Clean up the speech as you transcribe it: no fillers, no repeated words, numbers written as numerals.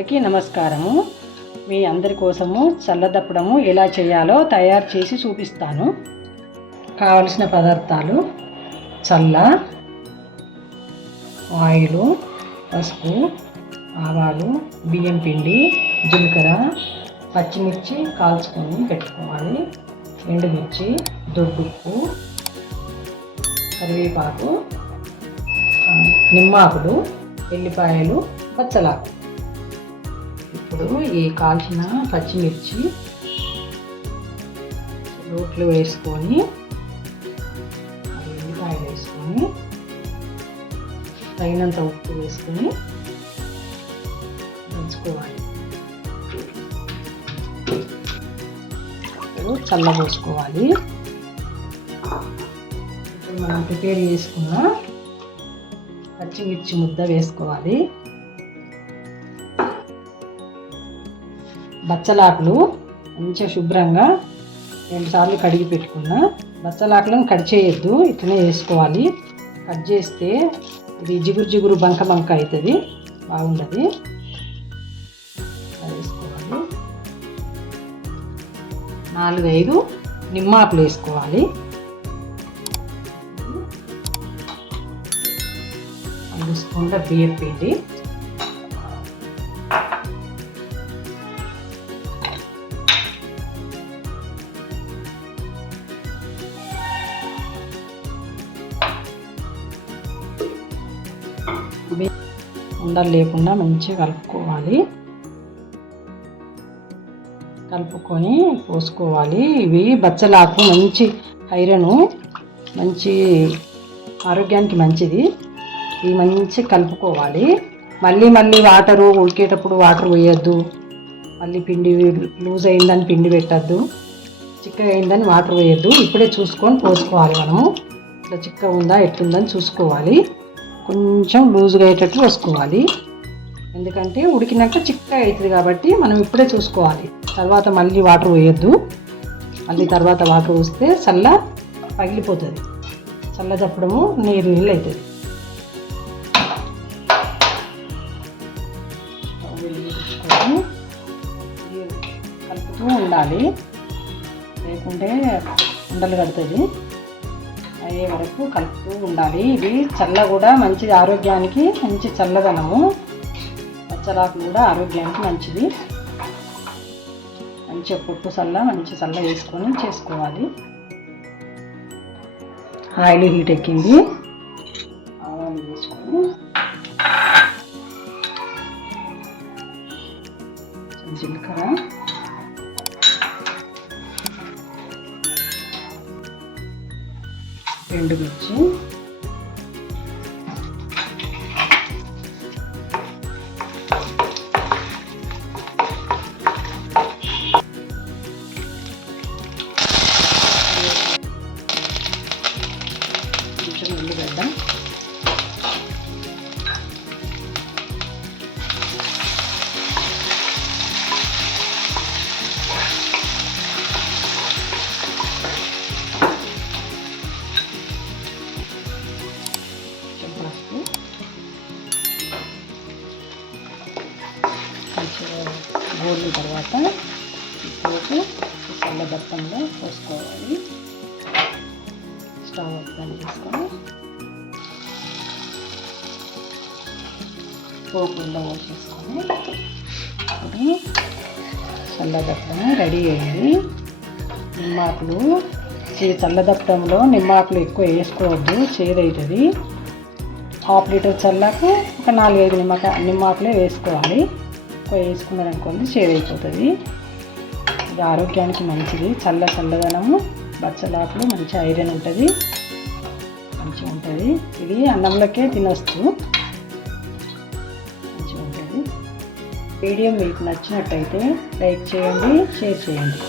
అందరికీ నమస్కారము. మీ అందరి కోసము చల్లదప్పడము ఎలా చేయాలో తయారు చేసి చూపిస్తాను. కావలసిన పదార్థాలు: చల్ల, ఆయిలు, పసుపు, ఆవాలు, బియ్యం పిండి, జీలకర్ర, పచ్చిమిర్చి కాల్చుకొని పెట్టుకోవాలి, ఎండుమిర్చి, దొడ్డుప్పు, కరివేపాకు, నిమ్మాకులు, ఎల్లిపాయలు, పచ్చలాకు. ఇప్పుడు ఈ కాల్చిన పచ్చిమిర్చి రోట్లో వేసుకొని, ఎల్లిపాయలు వేసుకొని, తగినంత ఉప్పు వేసుకొని దంచుకోవాలి. ఇప్పుడు చల్లబోసుకోవాలి. ఇప్పుడు మనం ప్రిపేర్ చేసుకున్న పచ్చిమిర్చి ముద్ద వేసుకోవాలి. బచ్చలాకులు మంచిగా శుభ్రంగా 2 సార్లు కడిగి పెట్టుకున్న బచ్చలాకులను కట్ చేయొద్దు, ఇట్లనే వేసుకోవాలి. కట్ చేస్తే ఇది జిగురు బంక అవుతుంది, బాగుంటుంది. వేసుకోవాలి. 4-5 నిమ్మాకులు వేసుకోవాలి. స్పూన్ల బియ్యం పిండి, ఉండలు లేకుండా మంచిగా కలుపుకోవాలి. కలుపుకొని పోసుకోవాలి. ఇవి బచ్చలాకు మంచి ఐరన్, మంచి ఆరోగ్యానికి మంచిది. ఇవి మంచిగా కలుపుకోవాలి. మళ్ళీ వాటరు ఉడికేటప్పుడు వాటర్ వేయద్దు. మళ్ళీ పిండి లూజ్ అయిందని పిండి పెట్టద్దు, చిక్కగా అయిందని వాటర్ వేయద్దు. ఇప్పుడే చూసుకొని పోసుకోవాలి. మనము ఇట్లా చిక్కగా ఉందా ఎట్లుందని చూసుకోవాలి. కొంచెం లూజ్గా అయ్యేటట్టు పోసుకోవాలి. ఎందుకంటే ఉడికినాక చిక్కగా అవుతుంది కాబట్టి మనం ఇప్పుడే చూసుకోవాలి. తర్వాత మళ్ళీ వాటర్ వేయద్దు. మళ్ళీ తర్వాత వాటర్ వేస్తే చల్ల పగిలిపోతుంది. చల్ల తప్పడము నీళ్ళు అవుతుంది. కలుపుతూ ఉండాలి, లేకుంటే ఉండలు కడుతుంది. అయ్యే వరకు కలుపుతూ ఉండాలి. ఇది చల్ల కూడా మంచిది, ఆరోగ్యానికి మంచి చల్లదనము. పచ్చలాకు కూడా ఆరోగ్యానికి మంచిది. మంచిగా పొట్టు మంచి చల్ల వేసుకొని చేసుకోవాలి. ఆయిల్ హీట్ ఎక్కింది. ఆవాలు వేసుకొని జీలకర్ర, ఎండుమిర్చి, కొంచెం ఉల్లిగడ్డ, గోలిన తర్వాత పోపు చల్లదప్పంలో పోసుకోవాలి. స్టవ్ ఆన్ చేసుకొని పోపుల్లో పోసేసుకొని ఇప్పుడు చల్లదప్పం రెడీ అయింది. నిమ్మాకులు, చల్లదప్పంలో నిమ్మాకులు ఎక్కువ వేసుకోవద్దు, చేదవుతుంది. 1/2 లీటర్ చల్లకు ఒక 4-5 నిమ్మాకులే వేసుకోవాలి. ఎక్కువ వేసుకున్నారనుకోండి చేదైపోతుంది. ఇది ఆరోగ్యానికి మంచిది. చల్లదనము. బచ్చలాకులు మంచి ఐరన్ ఉంటుంది, మంచిగా ఉంటుంది. ఇది అన్నంలోకే తినొచ్చు, మంచిగా ఉంటుంది. వీడియో మీకు నచ్చినట్టయితే లైక్ చేయండి, షేర్ చేయండి.